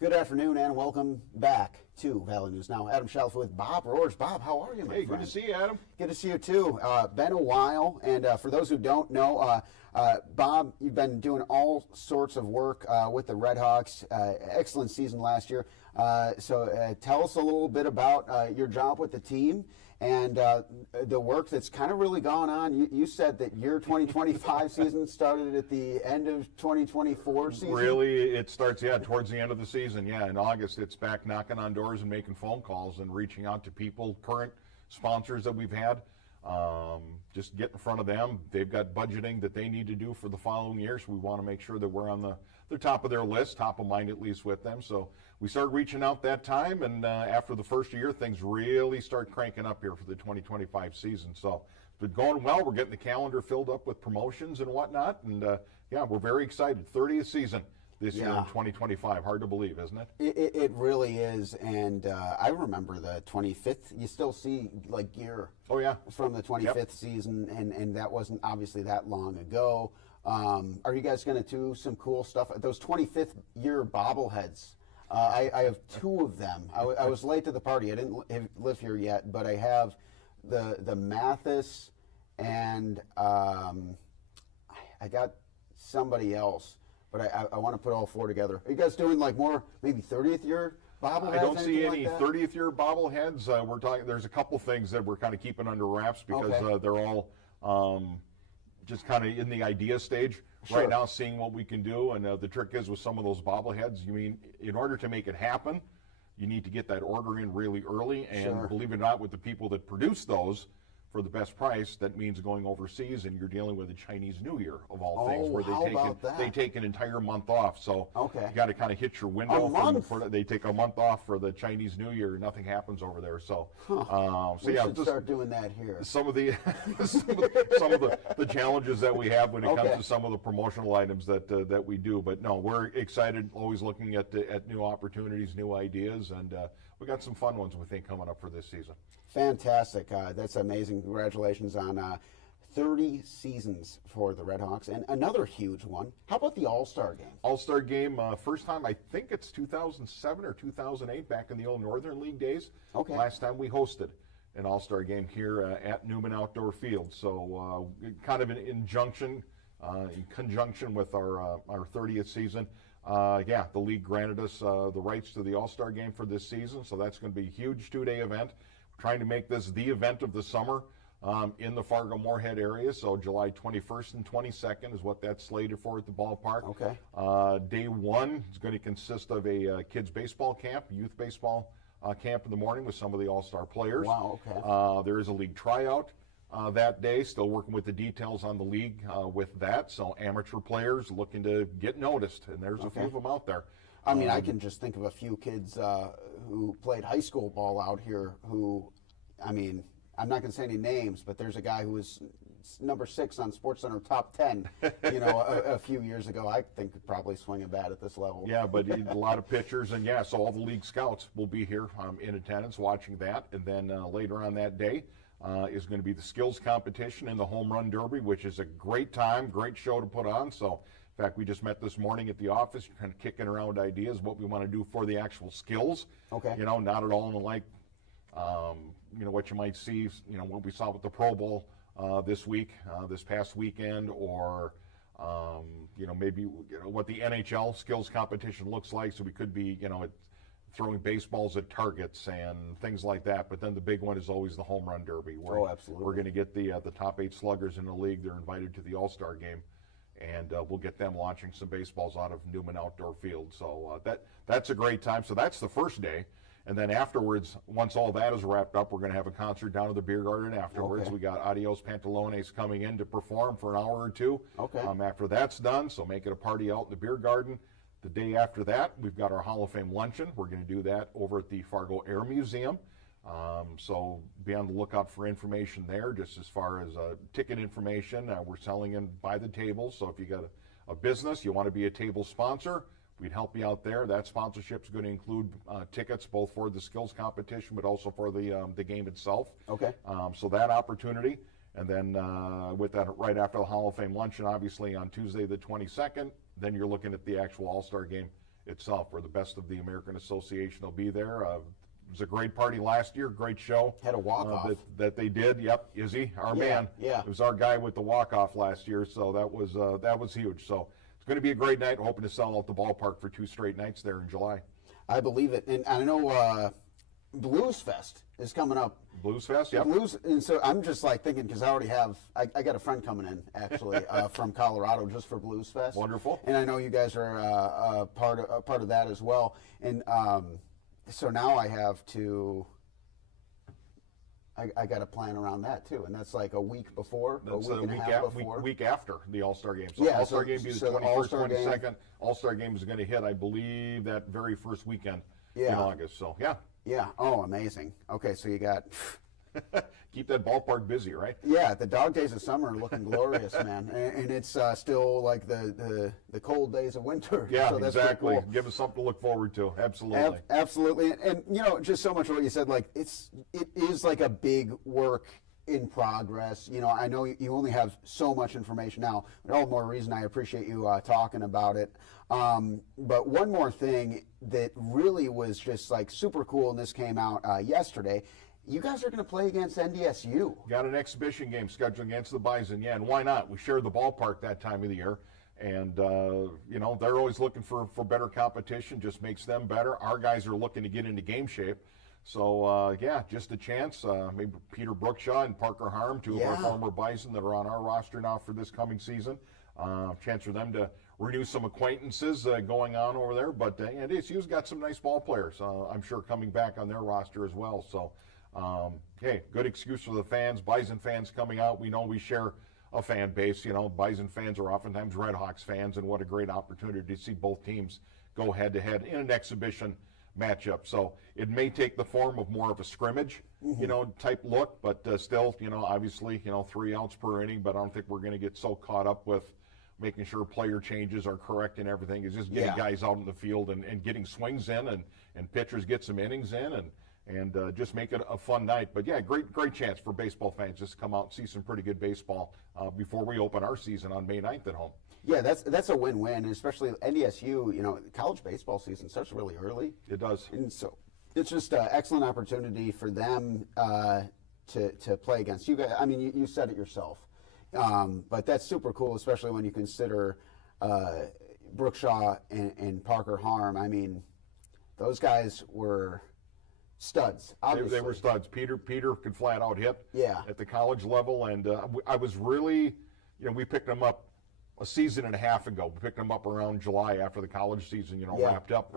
Good afternoon and welcome back to Valley News Now. Adam Shelf with Bob Roers. Bob, how are you, my friend? Good to see you, Adam. Good to see you too. Been a while, and for those who don't know, Bob, you've been doing all sorts of work with the RedHawks. Excellent season last year. So tell us a little bit about your job with the team and the work that's kind of really gone on. You said that your 2025 season started at the end of 2024 season? Really, it starts, towards the end of the season. In August, it's back knocking on doors and making phone calls and reaching out to people, current sponsors that we've had. Just get in front of them. They've got budgeting that they need to do for the following year, so we want to make sure that we're on the top of their list, top of mind at least with them. So we started reaching out that time, and after the first year, things really start cranking up here for the 2025 season. So it's been going well. We're getting the calendar filled up with promotions and whatnot, and we're very excited. 30th season this year in 2025. Hard to believe, isn't it? It really is, and I remember the 25th. You still see like gear from the 25th season, and that wasn't obviously that long ago. Are you guys going to do some cool stuff? Those 25th year bobbleheads, I have two of them. I was late to the party. I didn't live here yet, but I have the Mathis, and I got somebody else. But I want to put all four together. Are you guys doing like more, maybe 30th year bobbleheads? I don't see any like 30th year bobbleheads. We're talking. There's a couple things that we're kind of keeping under wraps because they're all just kind of in the idea stage right now, seeing what we can do. And the trick is with some of those bobbleheads, in order to make it happen, you need to get that order in really early. And believe it or not, with the people that produce those, for the best price, that means going overseas, and you're dealing with the Chinese New Year of all things, where they take an entire month off. So you got to kind of hit your window. They take a month off for the Chinese New Year. Nothing happens over there. So, we should start doing that here. Some of the the challenges that we have when it comes to some of the promotional items that we do. But no, we're excited. Always looking at new opportunities, new ideas, and we got some fun ones we think coming up for this season. Fantastic. That's amazing. Congratulations on 30 seasons for the RedHawks. And another huge one. How about the All-Star Game? All-Star Game, first time, I think it's 2007 or 2008, back in the old Northern League days. Last time we hosted an All-Star Game here at Newman Outdoor Field. So kind of in conjunction with our 30th season. The league granted us the rights to the All-Star Game for this season. So that's going to be a huge two-day event. Trying to make this the event of the summer in the Fargo-Moorhead area. So July 21st and 22nd is what that's slated for at the ballpark. Day one is going to consist of a kids baseball camp, youth baseball camp in the morning with some of the all-star players. There is a league tryout that day, still working with the details on the league with that. So amateur players looking to get noticed, and there's a few of them out there. I mean, I can just think of a few kids who played high school ball out here who, I mean, I'm not going to say any names, but there's a guy who was number 6 on SportsCenter top 10, a few years ago. I think could probably swing a bat at this level. Yeah, but a lot of pitchers, and so all the league scouts will be here in attendance watching that. And then later on that day is going to be the skills competition and the home run derby, which is a great time, great show to put on. So, in fact, we just met this morning at the office, kind of kicking around ideas, what we want to do for the actual skills. Not at all like, what you might see, what we saw with the Pro Bowl this week, this past weekend, or, maybe, what the NHL skills competition looks like. So we could be, throwing baseballs at targets and things like that. But then the big one is always the home run derby. Where absolutely. We're going to get the top 8 sluggers in the league. They're invited to the All-Star Game. And we'll get them launching some baseballs out of Newman Outdoor Field. So that's a great time. So that's the first day. And then afterwards, once all that is wrapped up, we're going to have a concert down at the beer garden afterwards. We got Adios Pantalones coming in to perform for an hour or two. After that's done, so make it a party out in the beer garden. The day after that, we've got our Hall of Fame luncheon. We're going to do that over at the Fargo Air Museum. So be on the lookout for information there, just as far as ticket information. We're selling in by the table, so if you got a business, you want to be a table sponsor, we'd help you out there. That sponsorship is going to include tickets both for the skills competition, but also for the game itself. So that opportunity. And then with that, right after the Hall of Fame luncheon, obviously on Tuesday the 22nd, then you're looking at the actual All-Star game itself, where the best of the American Association will be there. It was a great party last year, great show. Had a walk-off. That they did. Yep, Izzy, our Yeah, man. yeah. It was our guy with the walk-off last year, so that was huge. So it's going to be a great night. Hoping to sell out the ballpark for 2 straight nights there in July. I believe it. And I know Blues Fest is coming up. Blues Fest, yep. Blues, and so I'm just like thinking, because I already have, I got a friend coming in actually from Colorado just for Blues Fest. Wonderful. And I know you guys are a part of that as well. And so now I have to, I got to plan around that too, and that's like a week before, That's a week and a half before. week after the All-Star game. So Yeah, All-Star so- game be the so the 21st, All-Star game- 22nd. All-Star game is going to hit, I believe, that very first weekend in Yeah. August. So, yeah. Yeah. Oh, amazing. Okay, so you got. Keep that ballpark busy, right? Yeah, the dog days of summer are looking glorious, man, and it's still like the cold days of winter. Yeah, so that's pretty exactly. cool. Give us something to look forward to. Absolutely. Absolutely, and you know, just so much of what you said, like it is like a big work in progress. You know, I know you only have so much information now, but all the more reason I appreciate you talking about it. But one more thing that really was just like super cool, and this came out yesterday. You guys are going to play against NDSU. Got an exhibition game scheduled against the Bison, yeah, and why not? We share the ballpark that time of the year, and you know, they're always looking for better competition, just makes them better. Our guys are looking to get into game shape, so yeah, just a chance. Maybe Peter Brookshaw and Parker Harm, 2 of our former Bison that are on our roster now for this coming season. Chance for them to renew some acquaintances going on over there, but NDSU's got some nice ball players, I'm sure, coming back on their roster as well, so hey, good excuse for the fans. Bison fans coming out. We know we share a fan base. You know, Bison fans are oftentimes RedHawks fans, and what a great opportunity to see both teams go head-to-head in an exhibition matchup. So it may take the form of more of a scrimmage, you know, type look, but still, you know, obviously, you know, 3 outs per inning, but I don't think we're going to get so caught up with making sure player changes are correct and everything. It's just getting guys out in the field and getting swings in and pitchers get some innings in and just make it a fun night. But yeah, great chance for baseball fans just to come out and see some pretty good baseball before we open our season on May 9th at home. Yeah, that's a win-win, and especially NDSU. You know, college baseball season starts really early. It does. And so it's just an excellent opportunity for them to play against you guys. I mean, you said it yourself, but that's super cool, especially when you consider Brookshaw and Parker Harm. I mean, those guys were studs. Obviously. They were studs. Peter could flat out hit at the college level, and I was really, you know, we picked him up a season and a half ago. We picked him up around July after the college season, you know, wrapped up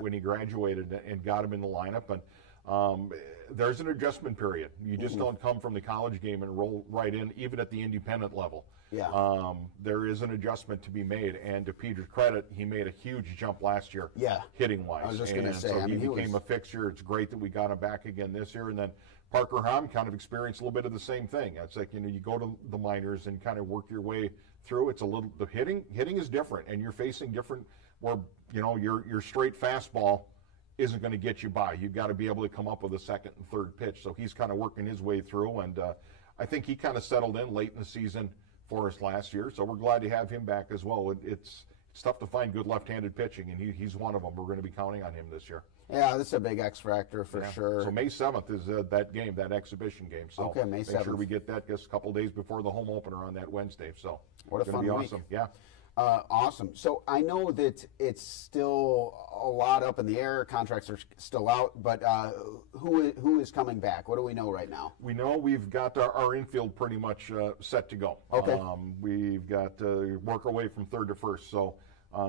when he graduated and got him in the lineup. And there's an adjustment period. You just don't come from the college game and roll right in, even at the independent level. Yeah. There is an adjustment to be made, and to Peter's credit, he made a huge jump last year, hitting-wise. I was just going to say, so I mean, he became a fixture. It's great that we got him back again this year. And then Parker Harm kind of experienced a little bit of the same thing. It's like, you know, you go to the minors and kind of work your way through. It's a little, the hitting is different, and you're facing different, where, you know, your straight fastball isn't going to get you by. You've got to be able to come up with a second and third pitch. So he's kind of working his way through, and I think he kind of settled in late in the season for us last year. So we're glad to have him back as well. It's tough to find good left-handed pitching, and he's one of them. We're going to be counting on him this year. Yeah, this is a big X factor for sure. So May 7th is that game, that exhibition game. So okay, May 7th. Make sure we get that just a couple days before the home opener on that Wednesday. So what a fun be week. Awesome. Yeah. Awesome. So I know that it's still a lot up in the air. Contracts are still out, but who is coming back? What do we know right now? We know we've got our infield pretty much set to go. Okay. We've got work our way from third to first. So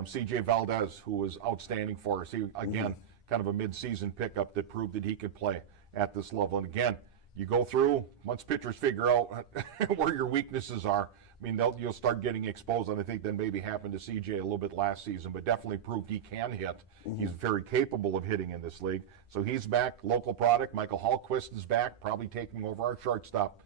C.J. Valdez, who was outstanding for us, he again kind of a mid-season pickup that proved that he could play at this level. And again, you go through, once pitchers figure out where your weaknesses are, I mean, you'll start getting exposed, and I think that maybe happened to CJ a little bit last season, but definitely proved he can hit. He's very capable of hitting in this league. So he's back, local product. Michael Hallquist is back, probably taking over our shortstop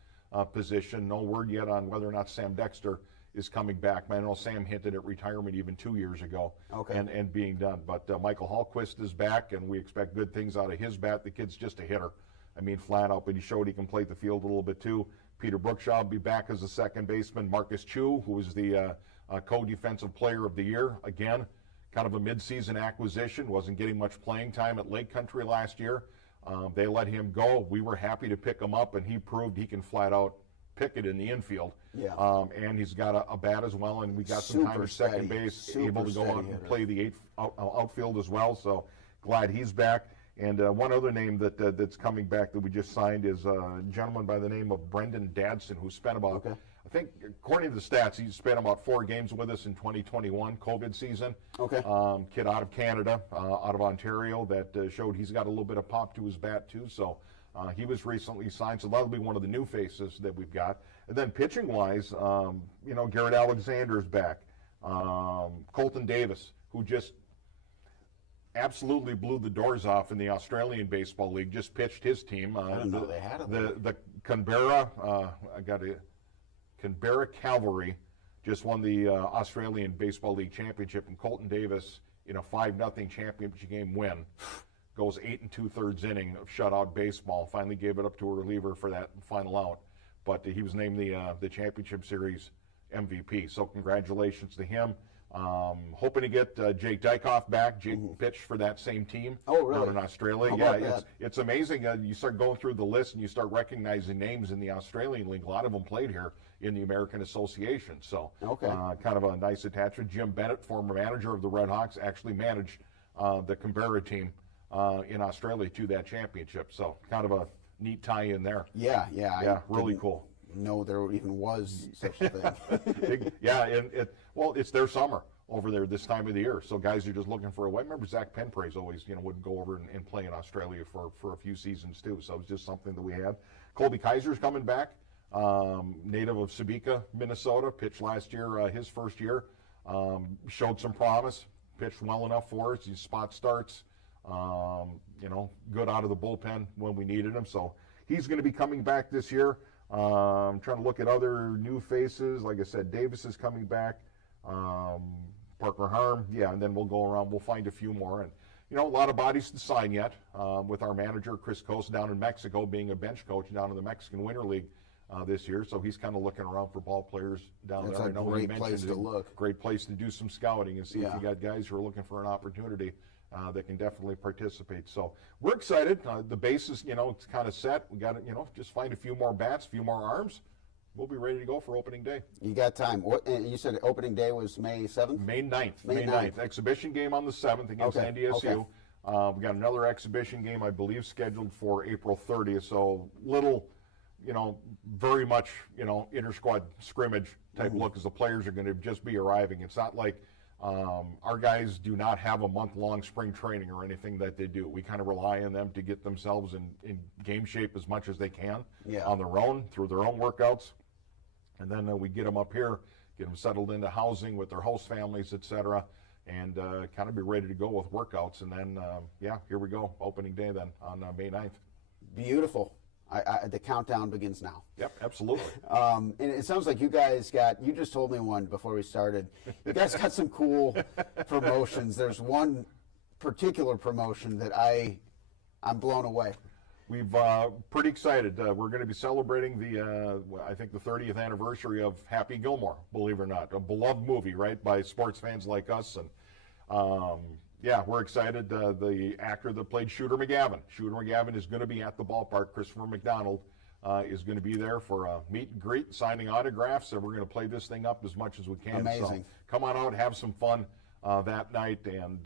position. No word yet on whether or not Sam Dexter is coming back. I know Sam hinted at retirement even 2 years ago and being done. But Michael Hallquist is back, and we expect good things out of his bat. The kid's just a hitter. I mean, flat out, but he showed he can play the field a little bit too. Peter Brookshaw will be back as a second baseman. Marcus Chu, who was the co-defensive player of the year, again, kind of a mid-season acquisition, wasn't getting much playing time at Lake Country last year. They let him go. We were happy to pick him up, and he proved he can flat out pick it in the infield. Yeah. And he's got a bat as well, and we got some time at second base, able to go out and play the outfield as well. So glad he's back. And one other name that's coming back that we just signed is a gentleman by the name of Brendan Dadson, who spent about, I think, according to the stats, he spent about 4 games with us in 2021 COVID season. Okay. Kid out of Canada, out of Ontario, that showed he's got a little bit of pop to his bat too. So he was recently signed, so that'll be one of the new faces that we've got. And then pitching-wise, Garrett Alexander's back. Colton Davis, who just absolutely blew the doors off in the Australian Baseball League, just pitched his team. I didn't know they had it. The Canberra Cavalry just won the Australian Baseball League championship, and Colton Davis, in a 5-0 championship game win, goes 8 2/3 inning of shutout baseball. Finally gave it up to a reliever for that final out, but he was named the championship series MVP. So congratulations to him. Hoping to get Jake Dykoff back. Jake pitched for that same team down in Australia. It's amazing. You start going through the list and you start recognizing names in the Australian League. A lot of them played here in the American Association. So kind of a nice attachment. Jim Bennett, former manager of the RedHawks, actually managed the Canberra team in Australia to that championship. So kind of a neat tie-in there. Yeah, really cool. Know there even was such a thing. Well, it's their summer over there this time of the year, so guys are just looking for a way. I remember Zach Penpraise always, would go over and play in Australia for a few seasons too. So it's just something that we had. Colby Kaiser's coming back, native of Sebeka, Minnesota. Pitched last year, his first year. Showed some promise. Pitched well enough for us. These spot starts. Good out of the bullpen when we needed him. So he's going to be coming back this year. I'm trying to look at other new faces. Like I said, Davis is coming back. Parker Harm, and then we'll go around. We'll find a few more. And, a lot of bodies to sign yet, with our manager, Chris Coast, down in Mexico, being a bench coach down in the Mexican Winter League this year. So he's kind of looking around for ball players down there. That's a great place to look. Great place to do some scouting and see if you got guys who are looking for an opportunity that can definitely participate. So we're excited. The base is, it's kind of set. We got to, just find a few more bats, a few more arms. We'll be ready to go for opening day. You got time. And you said opening day was May 7th? May 9th. May 9th. Exhibition game on the 7th against NDSU. We got another exhibition game, I believe, scheduled for April 30th. So little, very much, inter-squad scrimmage type look, as the players are going to just be arriving. It's not like our guys do not have a month-long spring training or anything that they do. We kind of rely on them to get themselves in game shape as much as they can on their own, through their own workouts. And then we get them up here, get them settled into housing with their host families, etc., and kind of be ready to go with workouts. And then, here we go, opening day then on May 9th. Beautiful. The countdown begins now. Yep, absolutely. And it sounds like you guys you just told me one before we started. You guys got some cool promotions. There's one particular promotion that I'm blown away. We've pretty excited. We're going to be celebrating I think the 30th anniversary of Happy Gilmore, believe it or not. A beloved movie, right, by sports fans like us. And we're excited. The actor that played Shooter McGavin is going to be at the ballpark. Christopher McDonald is going to be there for a meet and greet, signing autographs. So we're going to play this thing up as much as we can. Amazing. So come on out, have some fun that night, and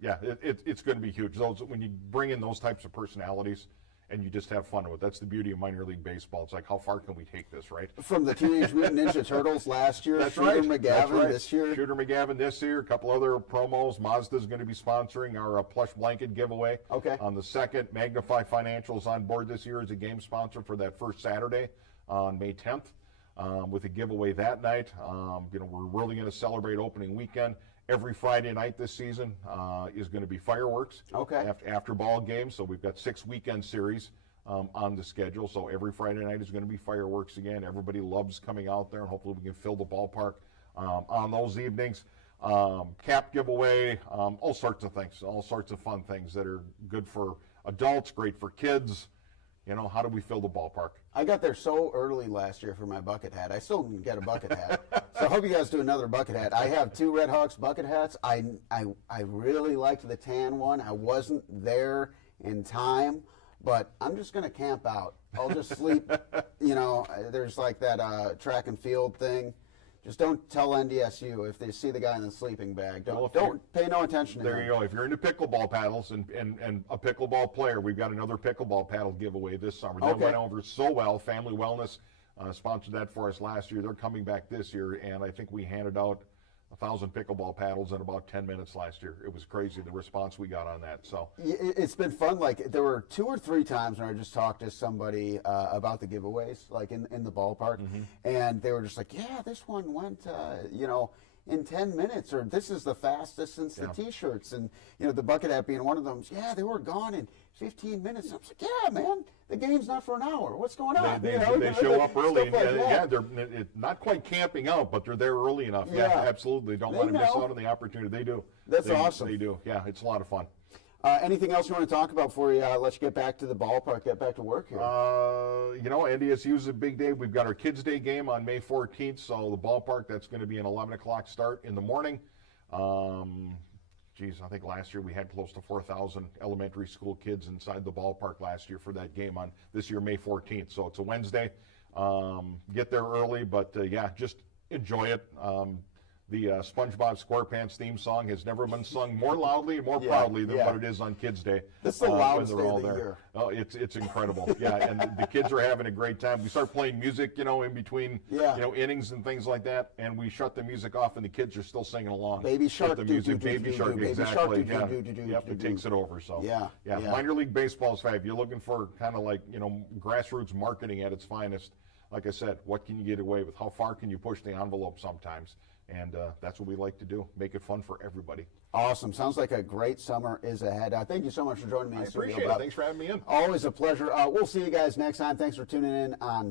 it's going to be huge. When you bring in those types of personalities and you just have fun with it, that's the beauty of minor league baseball. It's like, how far can we take this, right? From the Teenage Mutant Ninja Turtles last year, Shooter McGavin this year. Shooter McGavin this year, a couple other promos. Mazda's going to be sponsoring our plush blanket giveaway on the 2nd. Magnify Financial's on board this year as a game sponsor for that first Saturday on May 10th with a giveaway that night. We're really going to celebrate opening weekend. Every Friday night this season is going to be fireworks after ball games. So we've got 6 weekend series on the schedule. So every Friday night is going to be fireworks again. Everybody loves coming out there, and hopefully we can fill the ballpark on those evenings. Cap giveaway, all sorts of things, all sorts of fun things that are good for adults, great for kids. How do we fill the ballpark? I got there so early last year for my bucket hat. I still didn't get a bucket hat. So I hope you guys do another bucket hat. I have 2 RedHawks bucket hats. I really liked the tan one. I wasn't there in time, but I'm just going to camp out. I'll just sleep. You know, there's like that track and field thing. Just don't tell NDSU if they see the guy in the sleeping bag. Don't pay no attention to him. There you go. If you're into pickleball paddles and a pickleball player, we've got another pickleball paddle giveaway this summer. That went over so well. Family Wellness sponsored that for us last year. They're coming back this year, and I think we handed out 1,000 pickleball paddles in about 10 minutes last year. It was crazy, the response we got on that. So it's been fun. Like, there were 2 or 3 times when I just talked to somebody about the giveaways, like in the ballpark, and they were just like, yeah, this one went, you know, in 10 minutes, or this is the fastest since the T-shirts. And, you know, the bucket hat being one of them, yeah, they were gone in 15 minutes. And I was like, yeah, man, the game's not for an hour. What's going on? They you show up early. Like yeah, they're not quite camping out, but they're there early enough. Yeah, absolutely. Don't want to miss out on the opportunity. They do. That's awesome. They do. Yeah, it's a lot of fun. Anything else you want to talk about before we let you get back to the ballpark, get back to work here? You know, NDSU is a big day. We've got our Kids' Day game on May 14th, so the ballpark, that's going to be an 11 o'clock start in the morning. Geez, I think last year we had close to 4,000 elementary school kids inside the ballpark last year for that game on this year, May 14th. So it's a Wednesday. Get there early, but yeah, just enjoy it. The SpongeBob SquarePants theme song has never been sung more loudly and more proudly than what it is on Kids' Day. This is the loudest day of the year. Oh, it's incredible. Yeah, and the kids are having a great time. We start playing music, you know, in between, you know, innings and things like that, and we shut the music off, and the kids are still singing along. Baby Shark, the music, Baby Shark, exactly. Yep, it takes it over. So yeah. Minor league baseball is fine. If you're looking for kind of like, you know, grassroots marketing at its finest, like I said, what can you get away with? How far can you push the envelope sometimes? And that's what we like to do, make it fun for everybody. Awesome. Sounds like a great summer is ahead. Thank you so much for joining me in the studio. I appreciate it. Thanks for having me in. Always a pleasure. We'll see you guys next time. Thanks for tuning in on